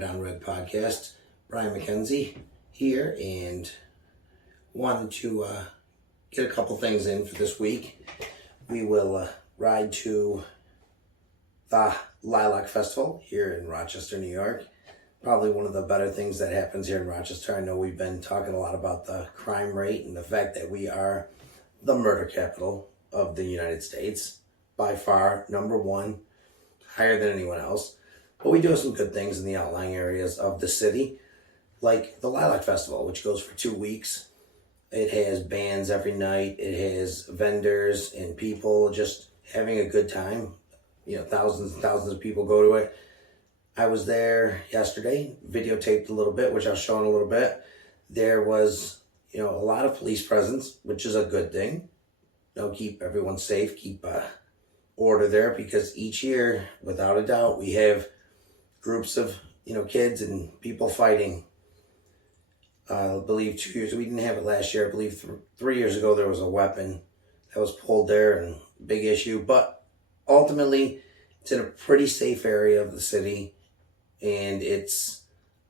Southside on Red podcast. Brian McKenzie here, and wanted to get a couple things in for this week. We will ride to the LILAC Festival here in Rochester, New York. Probably one of the better things that happens here in Rochester. I know we've been talking a lot about the crime rate and the fact that we are the murder capital of the United States. By far, number one, higher than anyone else. But we do have some good things in the outlying areas of the city, like the LILAC Festival, which goes for 2 weeks. It has bands every night. It has vendors and people just having a good time. You know, thousands and thousands of people go to it. I was there yesterday, videotaped a little bit, which I'll show in a little bit. There was, a lot of police presence, which is a good thing. Keep everyone safe, keep order there, because each year, without a doubt, we have groups of, kids and people fighting. I believe 2 years, we didn't have it last year. I believe 3 years ago, there was a weapon that was pulled there, and big issue. But ultimately, it's in a pretty safe area of the city, and it's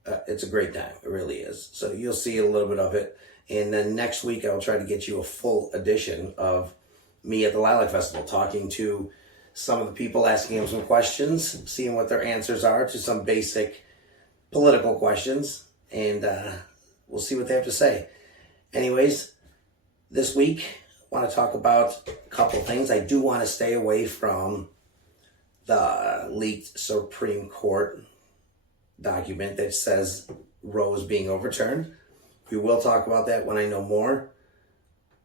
a great time. It really is. So you'll see a little bit of it. And then next week, I'll try to get you a full edition of me at the LILAC Festival, talking to some of the people, asking them some questions, seeing what their answers are to some basic political questions, and we'll see what they have to say. Anyways, this week, I want to talk about a couple things. I do want to stay away from the leaked Supreme Court document that says Roe is being overturned. We will talk about that when I know more.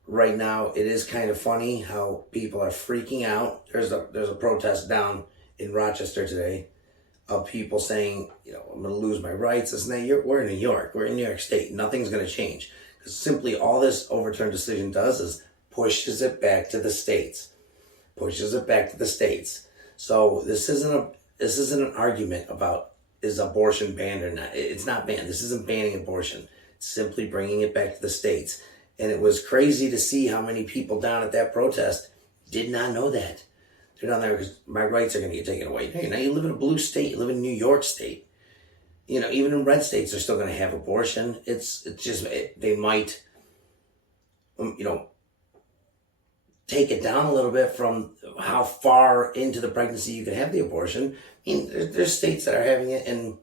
Right now, it is kind of funny how people are freaking out. There's a protest down in Rochester today of people saying, I'm going to lose my rights. We're in New York. We're in New York State. Nothing's going to change. Because simply all this overturned decision does is pushes it back to the states. Pushes it back to the states. So this isn't an argument about is abortion banned or not. It's not banned. This isn't banning abortion. It's simply bringing it back to the states. And it was crazy to see how many people down at that protest did not know that. They're down there because my rights are going to get taken away. Now you live in a blue state. You live in New York State. Even in red states, they're still going to have abortion. They might, take it down a little bit from how far into the pregnancy you can have the abortion. There's states that are having it in,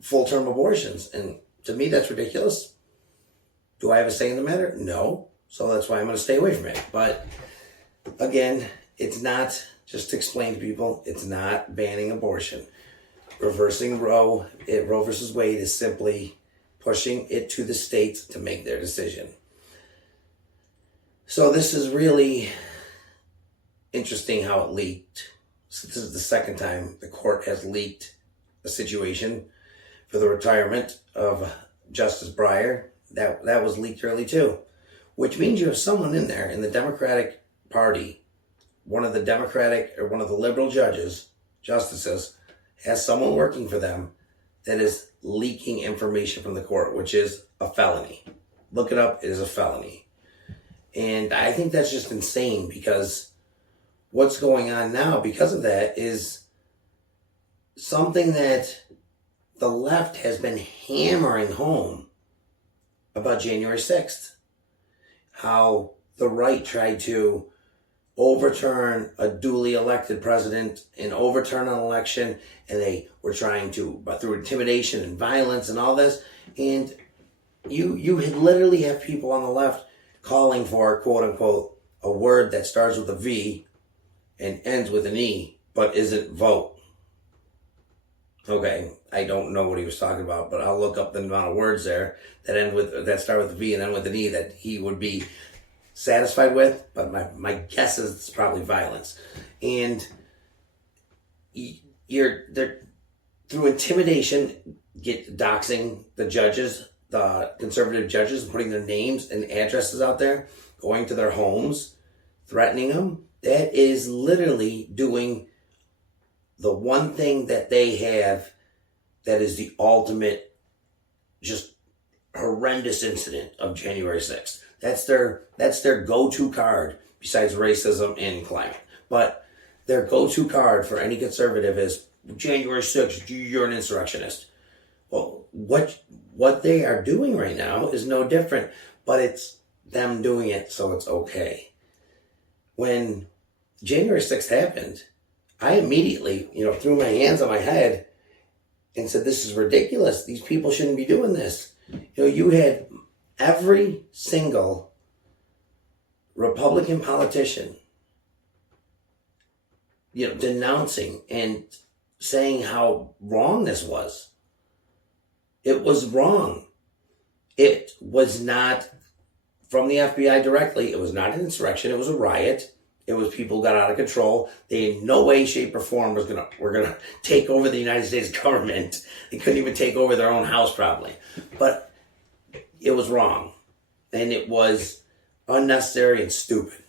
full-term abortions. And to me, that's ridiculous. Do I have a say in the matter? No. So that's why I'm going to stay away from it. But again, it's not, just to explain to people, it's not banning abortion. Reversing Roe versus Wade is simply pushing it to the states to make their decision. So this is really interesting how it leaked. So this is the second time the court has leaked a situation for the retirement of Justice Breyer. That was leaked early too, which means you have someone in there in the Democratic Party, one of the liberal justices, has someone working for them that is leaking information from the court, which is a felony. Look it up, it is a felony. And I think that's just insane, because what's going on now because of that is something that the left has been hammering home about January 6th. How the right tried to overturn a duly elected president and overturn an election, and they were trying to, through intimidation and violence and all this, and you literally have people on the left calling for, quote unquote, a word that starts with a V and ends with an E, but isn't vote. Okay, I don't know what he was talking about, but I'll look up the amount of words there that start with a V and end with an E that he would be satisfied with. But my guess is it's probably violence. And they're through intimidation, doxing the judges, the conservative judges, putting their names and addresses out there, going to their homes, threatening them. That is literally doing the one thing that they have that is the ultimate, just horrendous incident of January 6th. That's their go-to card, besides racism and climate. But their go-to card for any conservative is January 6th, you're an insurrectionist. Well, what they are doing right now is no different, but it's them doing it so it's okay. When January 6th happened, I immediately, threw my hands on my head and said, this is ridiculous. These people shouldn't be doing this. You had every single Republican politician, denouncing and saying how wrong this was. It was wrong. It was not from the FBI directly. It was not an insurrection. It was a riot. It was people got out of control. They in no way, shape, or form were gonna take over the United States government. They couldn't even take over their own house probably. But it was wrong. And it was unnecessary and stupid.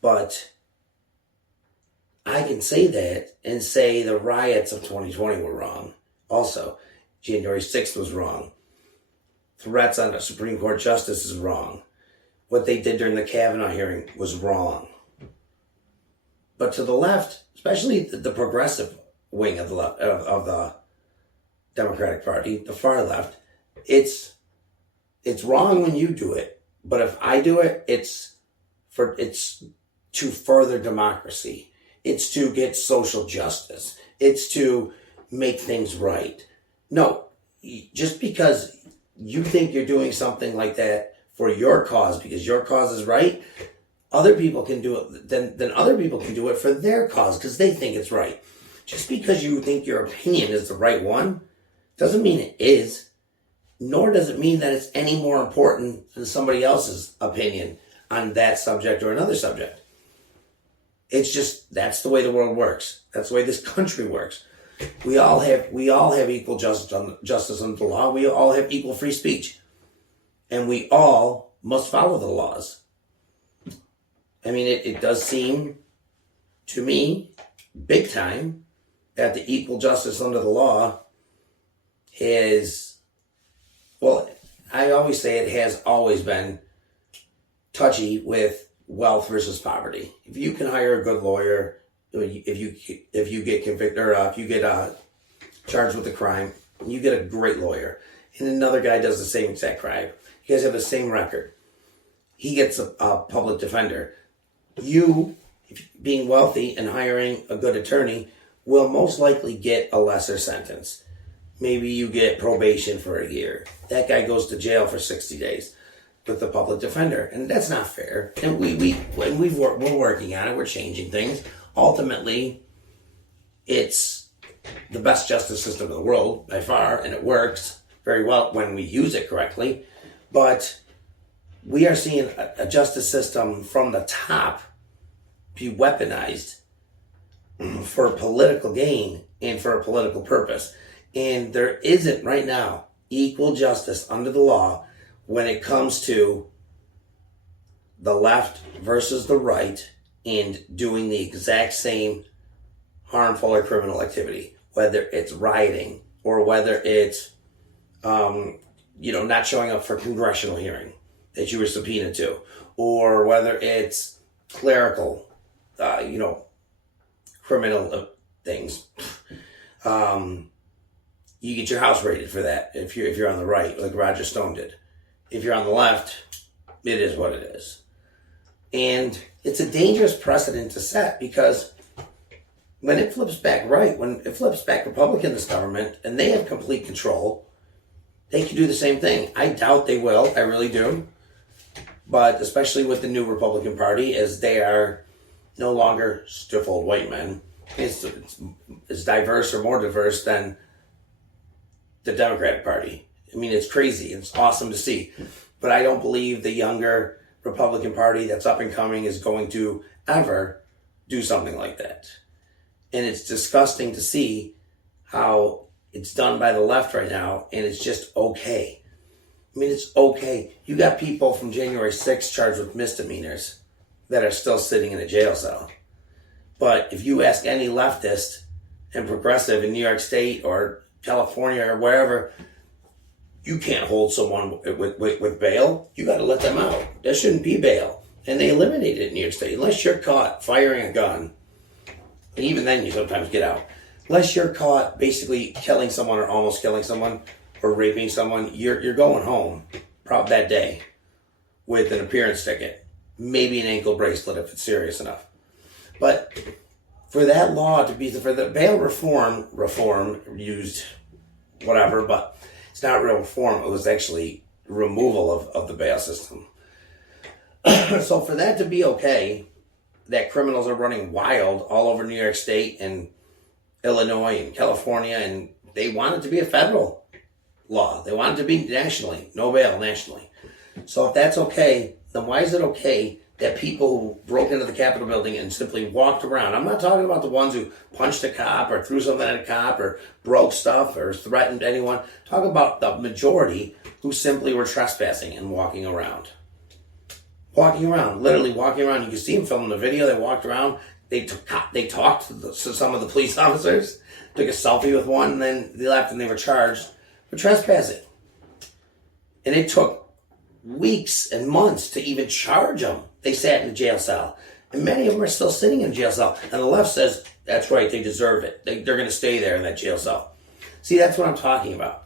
But I can say that and say the riots of 2020 were wrong. Also, January 6th was wrong. Threats on a Supreme Court justice is wrong. What they did during the Kavanaugh hearing was wrong. But to the left, especially the progressive wing of the left, of the Democratic Party, the far left, it's wrong when you do it. But if I do it, it's to further democracy. It's to get social justice. It's to make things right. No, just because you think you're doing something like that for your cause, because your cause is right, other people can do it, then other people can do it for their cause because they think it's right. Just because you think your opinion is the right one doesn't mean it is, nor does it mean that it's any more important than somebody else's opinion on that subject or another subject. It's just, that's the way the world works. That's the way this country works. We all have equal justice under the law. We all have equal free speech. And we all must follow the laws. I mean, it does seem to me, big time, that the equal justice under the law is, well, I always say it has always been touchy with wealth versus poverty. If you can hire a good lawyer, if you get convicted, or if you get charged with a crime, you get a great lawyer, and another guy does the same exact crime. You guys have the same record. He gets a public defender. You, being wealthy and hiring a good attorney, will most likely get a lesser sentence. Maybe you get probation for a year. That guy goes to jail for 60 days with the public defender, and that's not fair. And we're working on it. We're changing things. Ultimately, it's the best justice system in the world by far, and it works very well when we use it correctly. But we are seeing a justice system from the top be weaponized for political gain and for a political purpose. And there isn't right now equal justice under the law when it comes to the left versus the right and doing the exact same harmful or criminal activity, whether it's rioting or whether it's not showing up for congressional hearing that you were subpoenaed to, or whether it's clerical, criminal things. You get your house raided for that if you're on the right, like Roger Stone did. If you're on the left, it is what it is. And it's a dangerous precedent to set, because when it flips back right, when it flips back Republican, this government, and they have complete control, they can do the same thing. I doubt they will. I really do. But especially with the new Republican Party, as they are no longer stiff old white men, it's diverse or more diverse than the Democratic Party. I mean, it's crazy. It's awesome to see. But I don't believe the younger Republican Party that's up and coming is going to ever do something like that. And it's disgusting to see how it's done by the left right now, and it's just okay. I mean, it's okay. You got people from January 6th charged with misdemeanors that are still sitting in a jail cell. But if you ask any leftist and progressive in New York State or California or wherever, you can't hold someone with bail. You got to let them out. There shouldn't be bail. And they eliminated it in New York State. Unless you're caught firing a gun, and even then you sometimes get out. unless you're caught basically killing someone or almost killing someone or raping someone, you're going home probably that day with an appearance ticket, maybe an ankle bracelet if it's serious enough. But for that law to be, for the bail reform used whatever, but it's not real reform. It was actually removal of the bail system. So for that to be okay, that criminals are running wild all over New York State and Illinois and California, and they want it to be a federal law. They want it to be nationally, no bail nationally. So if that's okay, then why is it okay that people who broke into the Capitol building and simply walked around? I'm not talking about the ones who punched a cop or threw something at a cop or broke stuff or threatened anyone. Talk about the majority who simply were trespassing and walking around. Walking around, literally walking around. You can see them filming the video. They walked around. They talked to some of the police officers, took a selfie with one, and then they left and they were charged for trespassing. And it took weeks and months to even charge them. They sat in a jail cell. And many of them are still sitting in a jail cell. And the left says, that's right, they deserve it. They're going to stay there in that jail cell. See, that's what I'm talking about.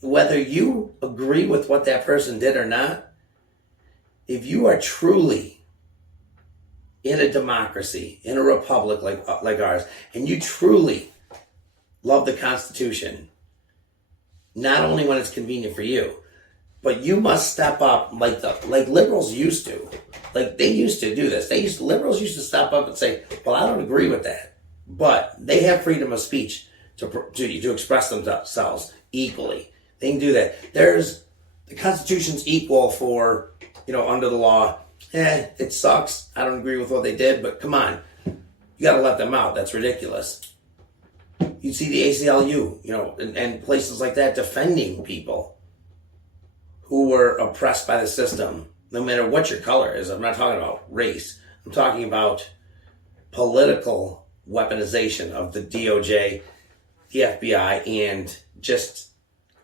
Whether you agree with what that person did or not, if you are truly in a democracy, in a republic like ours, and you truly love the Constitution, not only when it's convenient for you, but you must step up like liberals used to. Like they used to do this. Liberals used to step up and say, well, I don't agree with that. But they have freedom of speech to express themselves equally. They can do that. The Constitution's equal for, under the law. It sucks. I don't agree with what they did, but come on. You got to let them out. That's ridiculous. You see the ACLU, and places like that defending people who were oppressed by the system, no matter what your color is. I'm not talking about race. I'm talking about political weaponization of the DOJ, the FBI, and just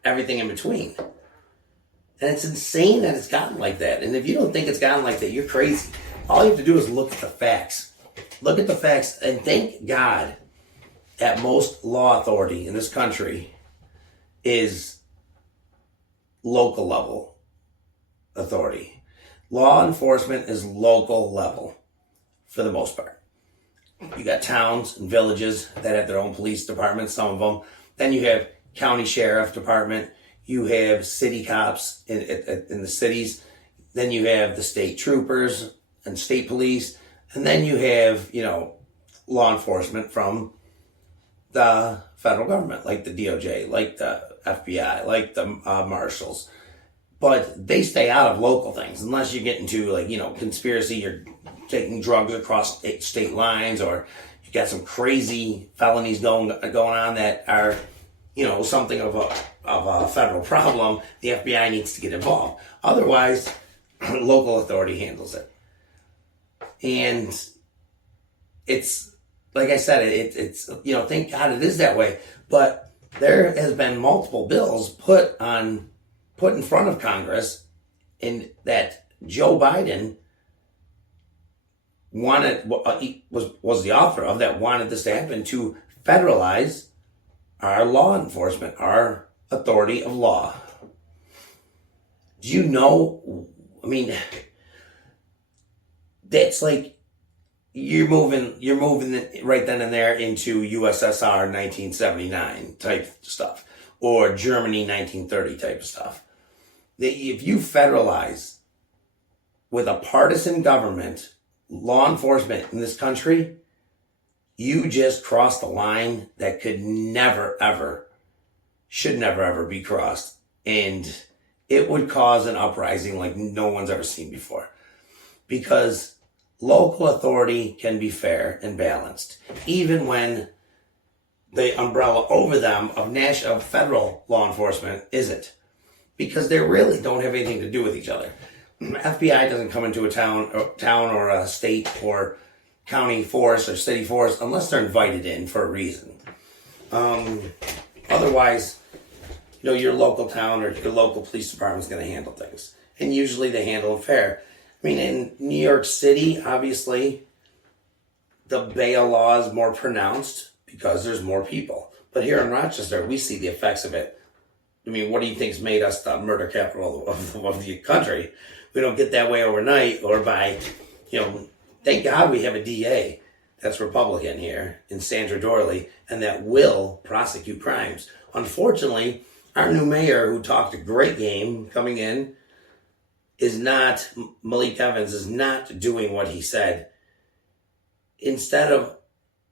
everything in between. And it's insane that it's gotten like that. And if you don't think it's gotten like that, you're crazy. All you have to do is look at the facts. Look at the facts, and thank God that most law authority in this country is local level authority. Law enforcement is local level for the most part. You got towns and villages that have their own police departments, some of them. Then you have county sheriff department. You have city cops in the cities. Then you have the state troopers and state police. And then you have, law enforcement from the federal government, like the DOJ, like the FBI, like the marshals. But they stay out of local things unless you get into conspiracy. You're taking drugs across state lines, or you got some crazy felonies going on that are, something of a federal problem. The FBI needs to get involved. Otherwise, local authority handles it. And it's, like I said, it's thank God it is that way. But there has been multiple bills put in front of Congress, and that Joe Biden was the author of, that wanted this to happen, to federalize our law enforcement, our authority of law. Do you know? I mean, that's like you're moving right then and there into USSR 1979 type stuff, or Germany 1930 type of stuff. If you federalize with a partisan government, law enforcement in this country, you just crossed the line that could never, ever, should never, ever be crossed. And it would cause an uprising like no one's ever seen before. Because local authority can be fair and balanced, even when the umbrella over them of federal law enforcement isn't. Because they really don't have anything to do with each other. FBI doesn't come into a town or a state or county force or city force unless they're invited in for a reason. Otherwise, your local town or your local police department is going to handle things. And usually they handle them fair. I mean, in New York City, obviously, the bail law is more pronounced because there's more people. But here in Rochester, we see the effects of it. I mean, what do you think's made us the murder capital of the country? We don't get that way overnight or by, thank God we have a DA that's Republican here in Sandra Dorley and that will prosecute crimes. Unfortunately, our new mayor, who talked a great game coming in, Malik Evans is not doing what he said. Instead of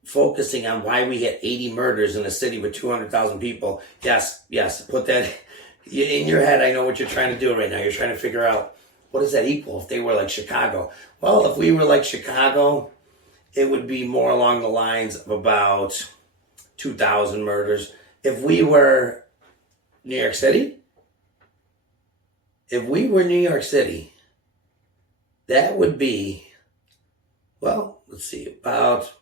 focusing on why we had 80 murders in a city with 200,000 people, yes, put that in your head. I know what you're trying to do right now. You're trying to figure out, what does that equal if they were like Chicago? Well, if we were like Chicago, it would be more along the lines of about 2,000 murders. If we were New York City, that would be, well, let's see, about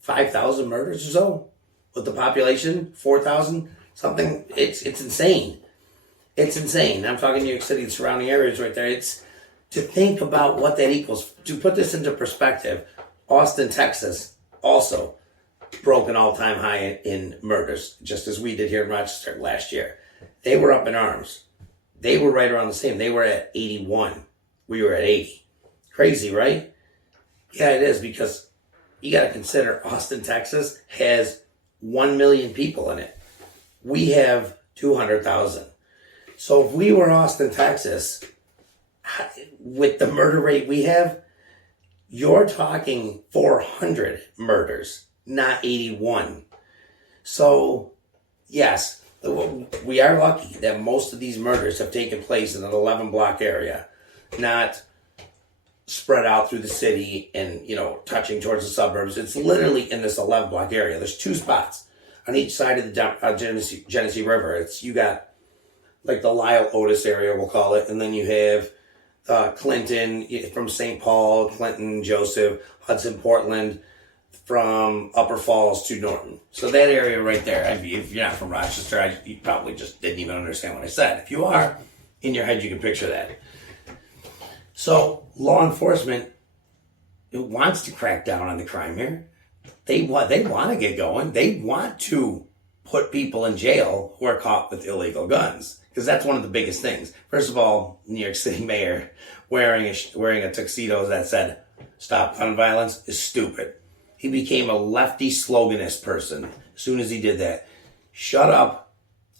5,000 murders or so with the population, 4,000 something. It's insane. It's insane. I'm talking New York City, the surrounding areas right there. It's to think about what that equals. To put this into perspective, Austin, Texas also broke an all-time high in murders, just as we did here in Rochester last year. They were up in arms. They were right around the same. They were at 81. We were at 80. Crazy, right? Yeah, it is, because you got to consider Austin, Texas has 1 million people in it. We have 200,000. So if we were Austin, Texas, with the murder rate we have, you're talking 400 murders, not 81. So, yes, we are lucky that most of these murders have taken place in an 11-block area, not spread out through the city and, touching towards the suburbs. It's literally in this 11-block area. There's 2 spots on each side of the Genesee River. You got like the Lyle Otis area, we'll call it, and then you have Clinton from St. Paul, Clinton, Joseph, Hudson, Portland, from Upper Falls to Norton. So that area right there, if you're not from Rochester, you probably just didn't even understand what I said. If you are, in your head you can picture that. So law enforcement wants to crack down on the crime here. They want to get going. They want to put people in jail who are caught with illegal guns, because that's one of the biggest things. First of all, New York City mayor wearing a tuxedo that said "Stop Gun Violence" is stupid. He became a lefty sloganist person as soon as he did that. Shut up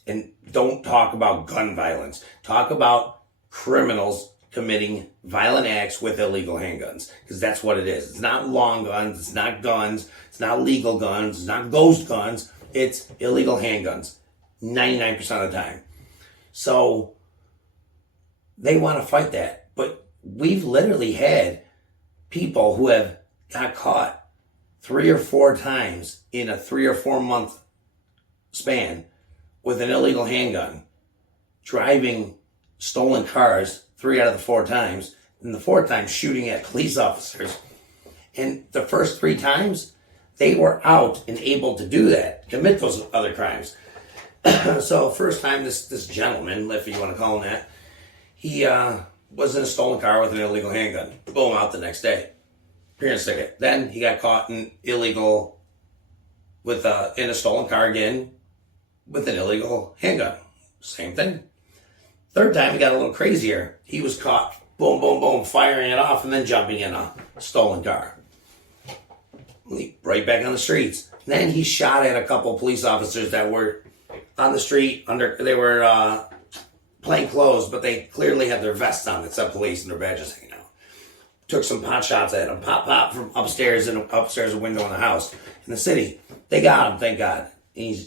and don't talk about gun violence. Talk about criminals committing violent acts with illegal handguns, because that's what it is. It's not long guns, it's not guns, it's not legal guns, it's not ghost guns, it's illegal handguns 99% of the time. So they want to fight that, but we've literally had people who have got caught 3 or 4 times in a 3 or 4 month span with an illegal handgun, driving stolen cars 3 out of the 4 times, and the 4th time shooting at police officers. And the first 3 times, they were out and able to do that, commit those other crimes. So first time, this gentleman, if you want to call him that, he was in a stolen car with an illegal handgun. Boom, out the next day. Appearance ticket. Then he got caught in illegal in a stolen car again with an illegal handgun. Same thing. 3rd time, he got a little crazier. He was caught, boom, boom, boom, firing it off and then jumping in a stolen car. Right back on the streets. Then he shot at a couple of police officers that were on the street. They were plain clothes, but they clearly had their vests on that said police and their badges hanging out. Took some pot shots at him. Pop, from upstairs a window in the house in the city. They got him, thank God.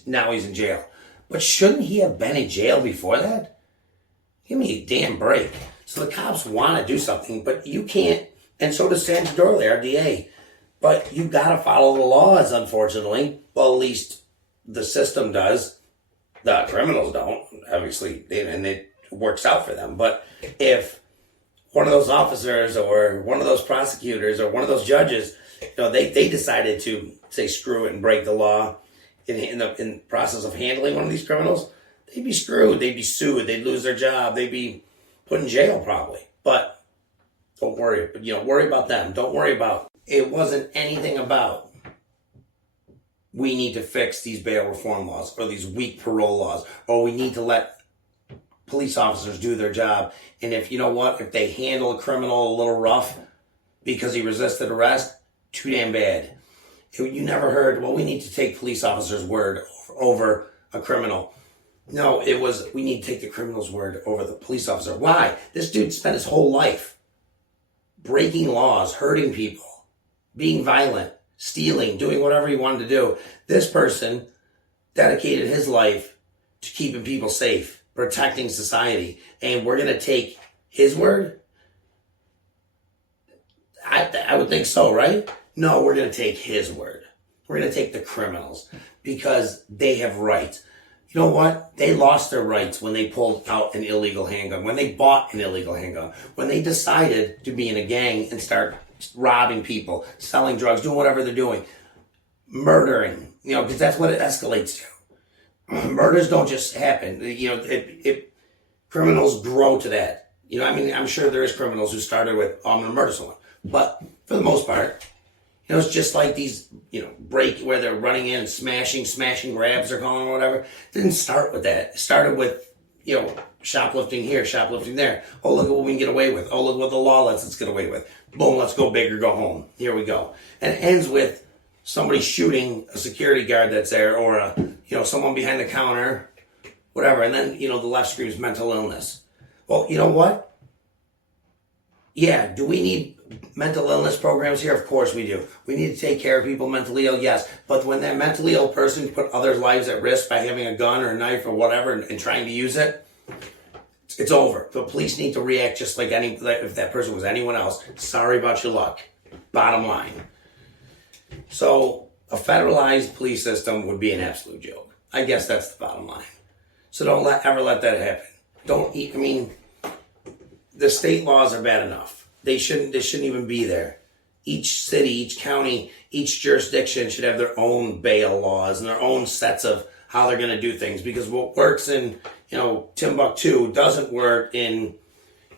Now he's in jail. But shouldn't he have been in jail before that? Give me a damn break. So the cops want to do something, but you can't, and so does Sandra Dorley, our DA. But you got to follow the laws, unfortunately. Well, at least the system does. The criminals don't, obviously, and it works out for them. But if one of those officers or one of those prosecutors or one of those judges, they decided to say screw it and break the law in the process of handling one of these criminals, they'd be screwed. They'd be sued. They'd lose their job. They'd be put in jail probably. But don't worry. Worry about them. Don't worry about. It wasn't anything about we need to fix these bail reform laws or these weak parole laws, or we need to let police officers do their job. And if, if they handle a criminal a little rough because he resisted arrest, too damn bad. You never heard, well, we need to take police officers' word over a criminal. No, it was, we need to take the criminal's word over the police officer. Why? This dude spent his whole life breaking laws, hurting people, being violent, stealing, doing whatever he wanted to do. This person dedicated his life to keeping people safe, protecting society. And we're going to take his word? I would think so, right? No, we're going to take his word. We're going to take the criminals because they have rights. You know what? They lost their rights when they pulled out an illegal handgun, when they bought an illegal handgun, when they decided to be in a gang and start robbing people, selling drugs, doing whatever they're doing, murdering, because that's what it escalates to. Murders don't just happen. Criminals grow to that. I'm sure there is criminals who started with, I'm going to murder someone. But for the most part, it's just like these, break where they're running in and smashing grabs they're calling or whatever. It didn't start with that. It started with, shoplifting here, shoplifting there. Oh, look at what we can get away with. Oh, look what the law lets us get away with. Boom, let's go big or go home. Here we go. And it ends with somebody shooting a security guard that's there or, someone behind the counter, whatever. And then, the left screams mental illness. Well, you know what? Yeah, do we need mental illness programs here? Of course we do. We need to take care of people mentally ill, yes. But when that mentally ill person put others' lives at risk by having a gun or a knife or whatever and trying to use it, it's over. The police need to react just like if that person was anyone else. Sorry about your luck. Bottom line. So a federalized police system would be an absolute joke. I guess that's the bottom line. So don't ever let that happen. The state laws are bad enough. They shouldn't even be there. Each city, each county, each jurisdiction should have their own bail laws and their own sets of how they're going to do things. Because what works in, Timbuktu doesn't work in,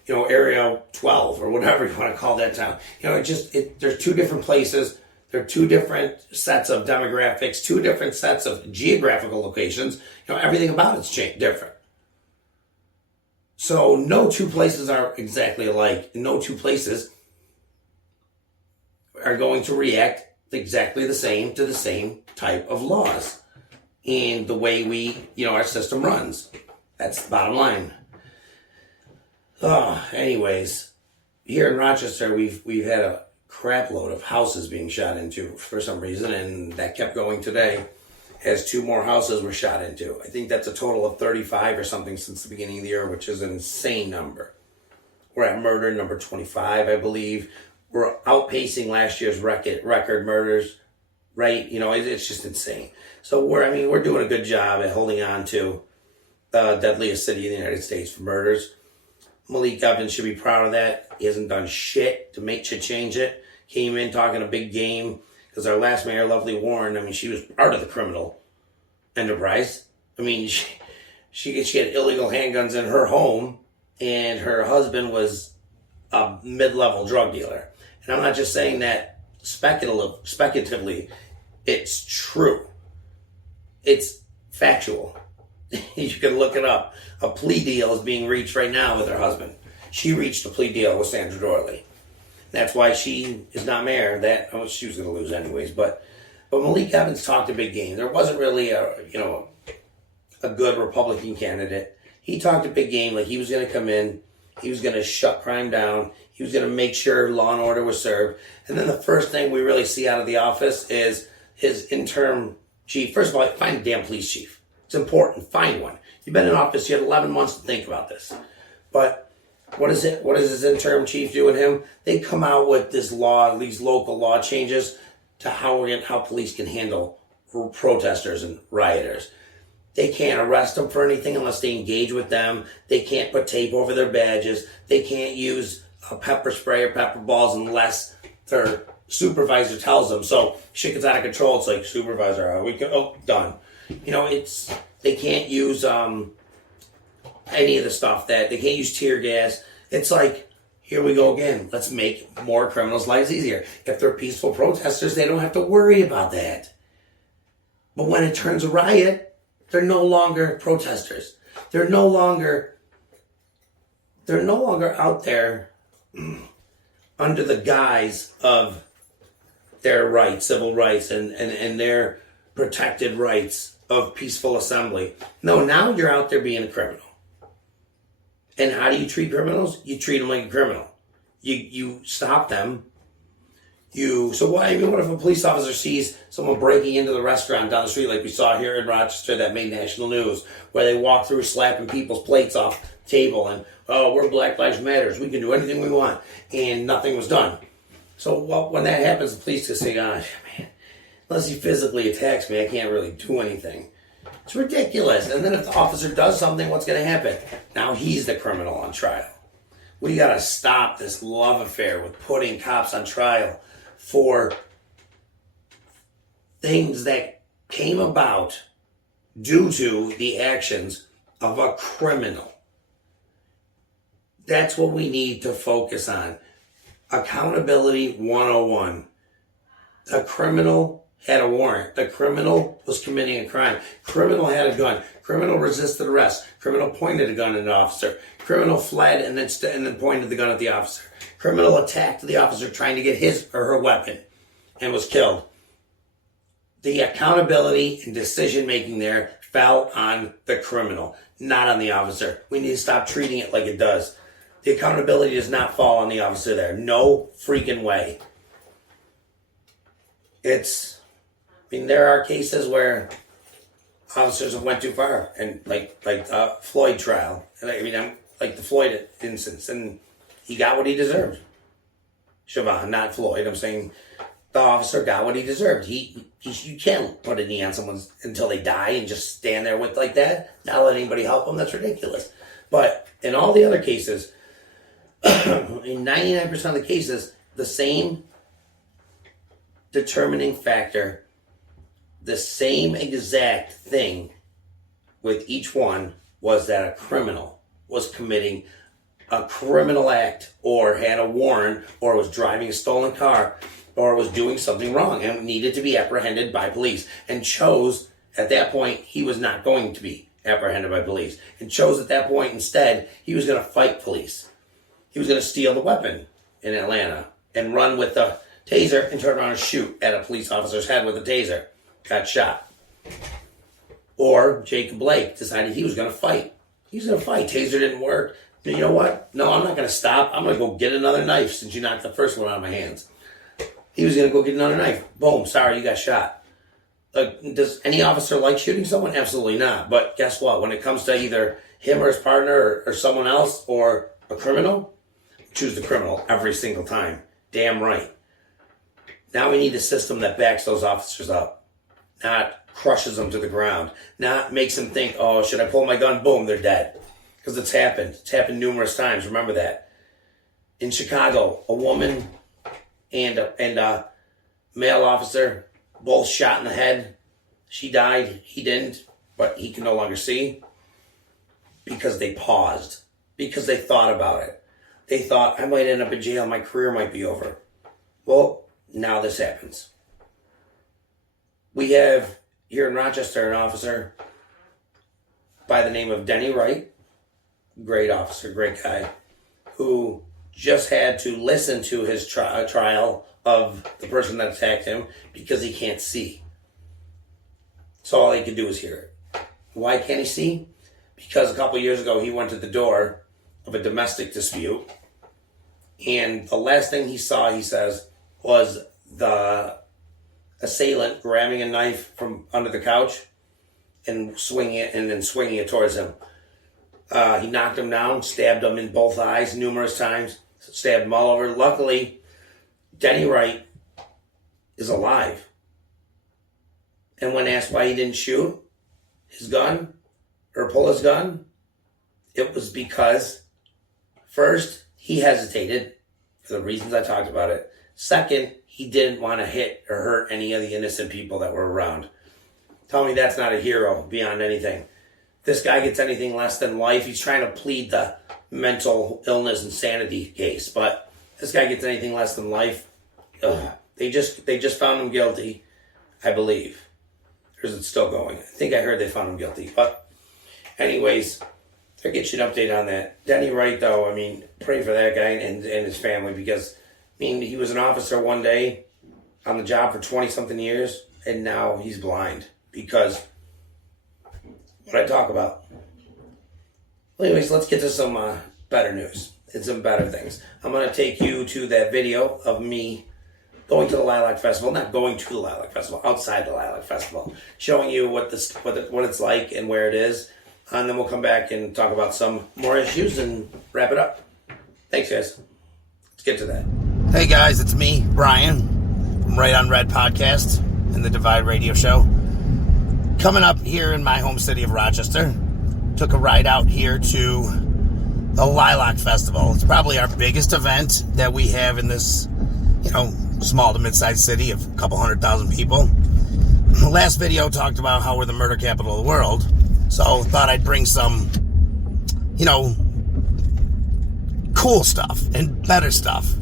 Area 12 or whatever you want to call that town. There's two different places. There are two different sets of demographics, two different sets of geographical locations. Everything about it's different. So no two places are exactly alike. No two places are going to react exactly the same to the same type of laws and the way our system runs. That's the bottom line. Anyways, here in Rochester, we've had a crap load of houses being shot into for some reason, and that kept going today as 2 more houses were shot into. I think that's a total of 35 or something since the beginning of the year, which is an insane number. We're at murder number 25, I believe. We're outpacing last year's record murders, right? It's just insane. So we're doing a good job at holding on to the deadliest city in the United States for murders. Malik Evans should be proud of that. He hasn't done shit to change it. Came in talking a big game. Because our last mayor, Lovely Warren, she was part of the criminal enterprise. She had illegal handguns in her home, and her husband was a mid-level drug dealer. And I'm not just saying that speculatively. It's true. It's factual. You can look it up. A plea deal is being reached right now with her husband. She reached a plea deal with Sandra Dorley. That's why she is not mayor. She was going to lose anyways. But Malik Evans talked a big game. There wasn't really a good Republican candidate. He talked a big game, like he was going to come in. He was going to shut crime down. He was going to make sure law and order was served. And then the first thing we really see out of the office is his interim chief. First of all, find a damn police chief. It's important. Find one. You've been in office. You had 11 months to think about this. But what is it? What does his interim chief do with him? They come out with this law, these local law changes to how police can handle protesters and rioters. They can't arrest them for anything unless they engage with them. They can't put tape over their badges. They can't use a pepper spray or pepper balls unless their supervisor tells them. So shit gets out of control. It's like, supervisor, done. They can't use any of the stuff they can't use tear gas. It's like, here we go again. Let's make more criminals' lives easier. If they're peaceful protesters, they don't have to worry about that. But when it turns a riot, they're no longer protesters. They're no longer out there under the guise of their rights, civil rights, and their protected rights of peaceful assembly. No, now you're out there being a criminal. And how do you treat criminals? You treat them like a criminal. You stop them. What if a police officer sees someone breaking into the restaurant down the street like we saw here in Rochester that made national news, where they walk through slapping people's plates off the table and, oh, we're Black Lives Matters, we can do anything we want, and nothing was done. So when that happens, the police just say, gosh, man, unless he physically attacks me, I can't really do anything. It's ridiculous. And then if the officer does something, what's going to happen? Now he's the criminal on trial. We got to stop this love affair with putting cops on trial for things that came about due to the actions of a criminal. That's what we need to focus on. Accountability 101. The criminal had a warrant. The criminal was committing a crime. Criminal had a gun. Criminal resisted arrest. Criminal pointed a gun at an officer. Criminal fled and then pointed the gun at the officer. Criminal attacked the officer trying to get his or her weapon and was killed. The accountability and decision making there fell on the criminal, not on the officer. We need to stop treating it like it does. The accountability does not fall on the officer there. No freaking way. There are cases where officers have went too far, and like Floyd trial, and like the Floyd instance, and he got what he deserved. Siobhan, not Floyd. I'm saying the officer got what he deserved. You can't put a knee on someone until they die and just stand there with like that, not let anybody help them. That's ridiculous. But in all the other cases, in 99% of the cases, the same determining factor, the same exact thing with each one was that a criminal was committing a criminal act or had a warrant or was driving a stolen car or was doing something wrong and needed to be apprehended by police, and chose at that point he was not going to be apprehended by police, and chose at that point instead he was going to fight police. He was going to steal the weapon in Atlanta and run with the taser and turn around and shoot at a police officer's head with a taser. Got shot. Or Jacob Blake decided he was going to fight. He was going to fight. Taser didn't work. You know what? No, I'm not going to stop. I'm going to go get another knife since you knocked the first one out of my hands. He was going to go get another knife. Boom. Sorry, you got shot. Does any officer like shooting someone? Absolutely not. But guess what? When it comes to either him or his partner or someone else or a criminal, choose the criminal every single time. Damn right. Now we need a system that backs those officers up, not crushes them to the ground, not makes them think, oh, should I pull my gun? Boom, they're dead. Because it's happened. It's happened numerous times. Remember that. In Chicago, a woman and a male officer both shot in the head. She died. He didn't, but he can no longer see because they paused, because they thought about it. They thought, I might end up in jail. My career might be over. Well, now this happens. We have here in Rochester an officer by the name of Denny Wright, great officer, great guy, who just had to listen to his trial of the person that attacked him because he can't see. So all he could do is hear it. Why can't he see? Because a couple years ago he went to the door of a domestic dispute, and the last thing he saw, he says, was the assailant grabbing a knife from under the couch and swinging it towards him. He knocked him down, stabbed him in both eyes numerous times, stabbed him all over. Luckily, Denny Wright is alive. And when asked why he didn't shoot his gun or pull his gun, it was because, first, he hesitated for the reasons I talked about it. Second, he didn't want to hit or hurt any of the innocent people that were around. Tell me that's not a hero beyond anything. This guy gets anything less than life. He's trying to plead the mental illness insanity case, but this guy gets anything less than life. They just found him guilty, I believe. Or is it still going? I think I heard they found him guilty. But anyways, I'll get you an update on that. Denny Wright, though, I mean, pray for that guy and his family, because, I mean, he was an officer one day on the job for 20-something years, and now he's blind because what I talk about. Well, anyways, let's get to some better news and some better things. I'm going to take you to that video of me going to the LILAC Festival, not going to the LILAC Festival, outside the LILAC Festival, showing you what it's like and where it is. And then we'll come back and talk about some more issues and wrap it up. Thanks, guys. Let's get to that. Hey, guys, it's me, Brian, from Right on Red Podcast and the Divide Radio Show. Coming up here in my home city of Rochester. Took a ride out here to the LILAC Festival. It's probably our biggest event that we have in this, small to mid-sized city of a couple 100,000 people. The last video talked about how we're the murder capital of the world. So thought I'd bring some, cool stuff and better stuff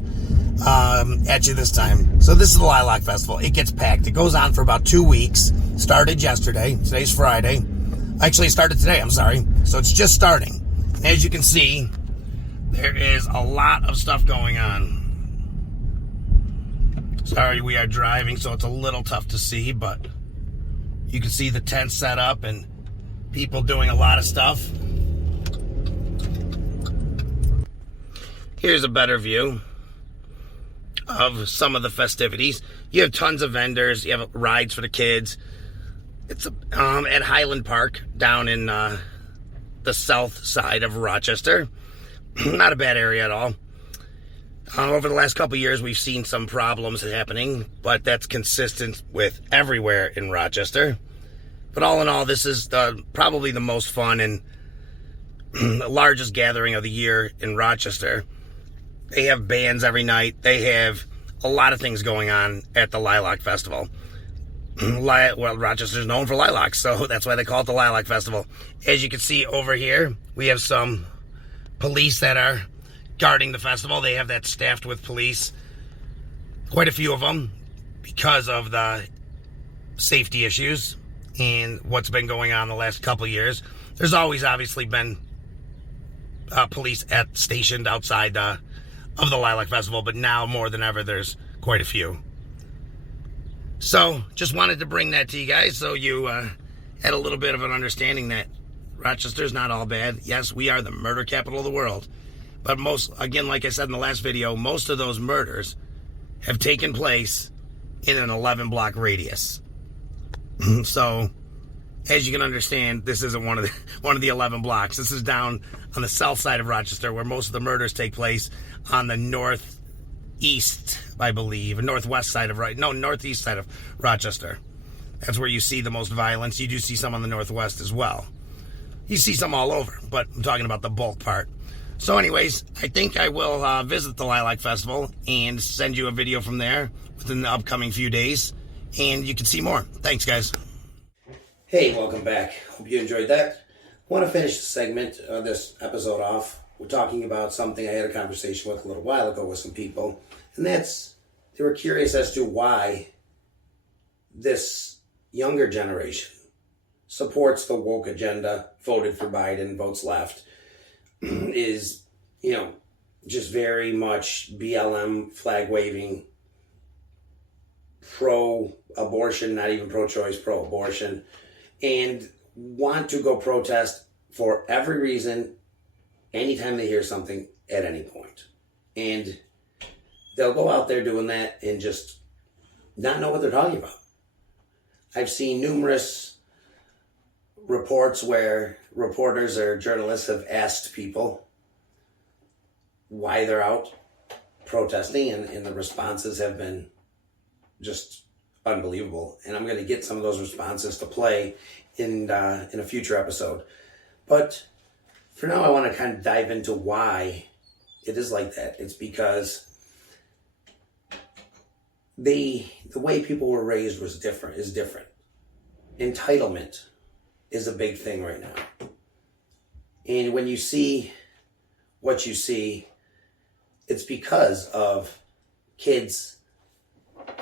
at you this time. So this is the LILAC Festival. It gets packed. It goes on for about 2 weeks. Started yesterday. Today's Friday. Actually, it started today. I'm sorry. So it's just starting. As you can see, there is a lot of stuff going on. Sorry, we are driving, so it's a little tough to see, but you can see the tent set up and people doing a lot of stuff. Here's a better view of some of the festivities. You have tons of vendors. You have rides for the kids. It's at Highland Park down in the south side of Rochester. Not a bad area at all. Over the last couple of years, we've seen some problems happening, but that's consistent with everywhere in Rochester. But all in all, this is probably the most fun and largest gathering of the year in Rochester. They have bands every night. They have a lot of things going on at the LILAC Festival. Well, Rochester's known for lilacs, so that's why they call it the LILAC Festival. As you can see over here, we have some police that are guarding the festival. They have that staffed with police. Quite a few of them because of the safety issues and what's been going on the last couple of years. There's always obviously been police stationed outside of the LILAC Festival, but now more than ever, there's quite a few. So, just wanted to bring that to you guys so you had a little bit of an understanding that Rochester's not all bad. Yes, we are the murder capital of the world. But again, like I said in the last video, most of those murders have taken place in an 11-block radius. So, as you can understand, this isn't one of the 11 blocks. This is down on the south side of Rochester, where most of the murders take place on the northeast, I believe, northwest side of northeast side of Rochester. That's where you see the most violence. You do see some on the northwest as well. You see some all over, but I'm talking about the bulk part. So anyways, I think I will visit the LILAC Festival and send you a video from there within the upcoming few days, and you can see more. Thanks, guys. Hey, welcome back. Hope you enjoyed that. I want to finish the segment of this episode off. We're talking about something I had a conversation with a little while ago with some people, and that's they were curious as to why this younger generation supports the woke agenda, voted for Biden, votes left, is, just very much BLM, flag-waving, pro-abortion, not even pro-choice, pro-abortion, and want to go protest for every reason, anytime they hear something, at any point. And they'll go out there doing that and just not know what they're talking about. I've seen numerous reports where reporters or journalists have asked people why they're out protesting, and the responses have been just unbelievable. And I'm going to get some of those responses to play in a future episode. But for now, I want to kind of dive into why it is like that. It's because the way people were raised is different. Entitlement is a big thing right now. And when you see what you see, it's because of kids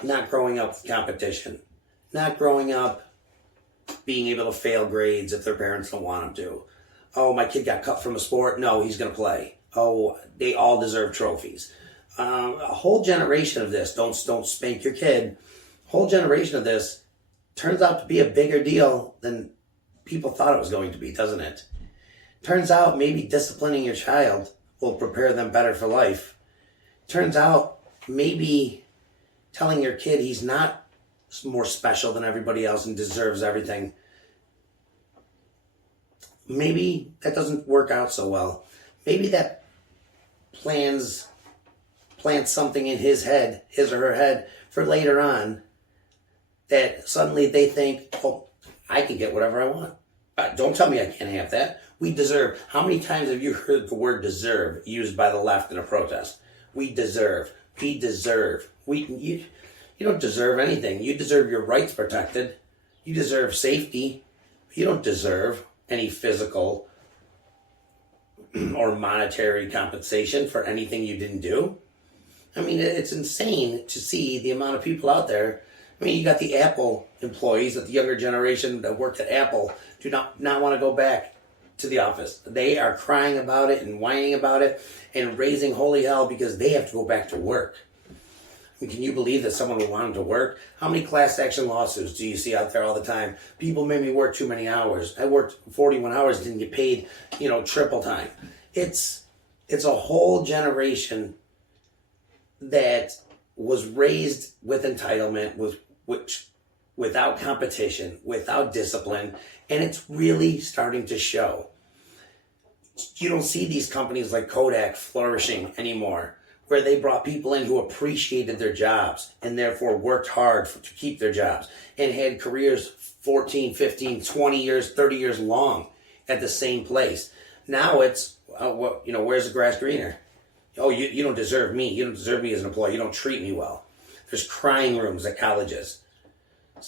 not growing up with competition, not growing up being able to fail grades if their parents don't want them to. Oh, my kid got cut from a sport. No, he's going to play. Oh, they all deserve trophies. A whole generation of this, don't spank your kid. A whole generation of this turns out to be a bigger deal than people thought it was going to be, doesn't it? Turns out maybe disciplining your child will prepare them better for life. Turns out maybe telling your kid he's not more special than everybody else and deserves everything, maybe that doesn't work out so well. Maybe that plants something in his head, his or her head, for later on, that suddenly they think, oh, I can get whatever I want. Don't tell me I can't have that. We deserve. How many times have you heard the word deserve used by the left in a protest? We deserve. We deserve. You don't deserve anything. You deserve your rights protected. You deserve safety. You don't deserve any physical or monetary compensation for anything you didn't do. I mean, it's insane to see the amount of people out there. I mean, you got the Apple employees of the younger generation that worked at Apple do not want to go back to the office. They are crying about it and whining about it and raising holy hell because they have to go back to work. I mean, can you believe that someone would want them to work? How many class action lawsuits do you see out there all the time? People made me work too many hours. I worked 41 hours, didn't get paid, triple time. It's a whole generation that was raised with entitlement, without competition, without discipline, and it's really starting to show. You don't see these companies like Kodak flourishing anymore, where they brought people in who appreciated their jobs and therefore worked hard to keep their jobs and had careers 14, 15, 20 years, 30 years long at the same place. Now it's, where's the grass greener? Oh, you don't deserve me. You don't deserve me as an employee. You don't treat me well. There's crying rooms at colleges.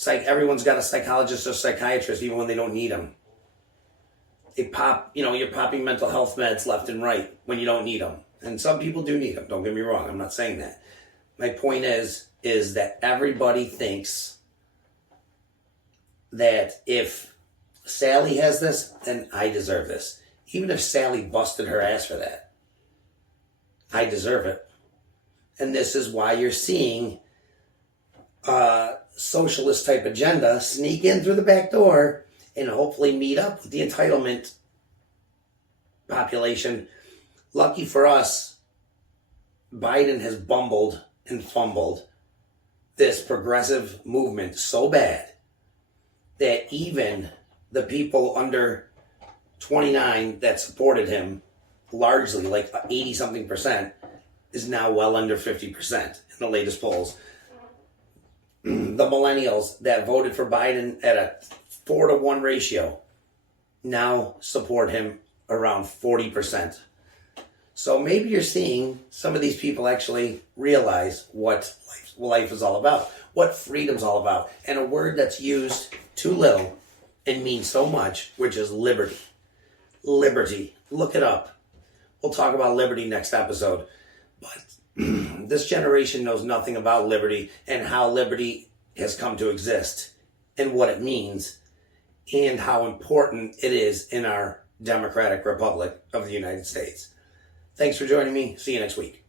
Everyone's got a psychologist or psychiatrist even when they don't need them. They pop, you're popping mental health meds left and right when you don't need them. And some people do need them, don't get me wrong. I'm not saying that. My point is that everybody thinks that if Sally has this, then I deserve this. Even if Sally busted her ass for that, I deserve it. And this is why you're seeing socialist type agenda sneak in through the back door and hopefully meet up with the entitlement population. Lucky for us, Biden has bumbled and fumbled this progressive movement so bad that even the people under 29 that supported him, largely like 80-something%, is now well under 50% in the latest polls. The millennials that voted for Biden at a 4-to-1 ratio now support him around 40%. So maybe you're seeing some of these people actually realize what life is all about, what freedom's all about, and a word that's used too little and means so much, which is liberty. Liberty. Look it up. We'll talk about liberty next episode. But this generation knows nothing about liberty and how liberty has come to exist and what it means and how important it is in our democratic republic of the United States. Thanks for joining me. See you next week.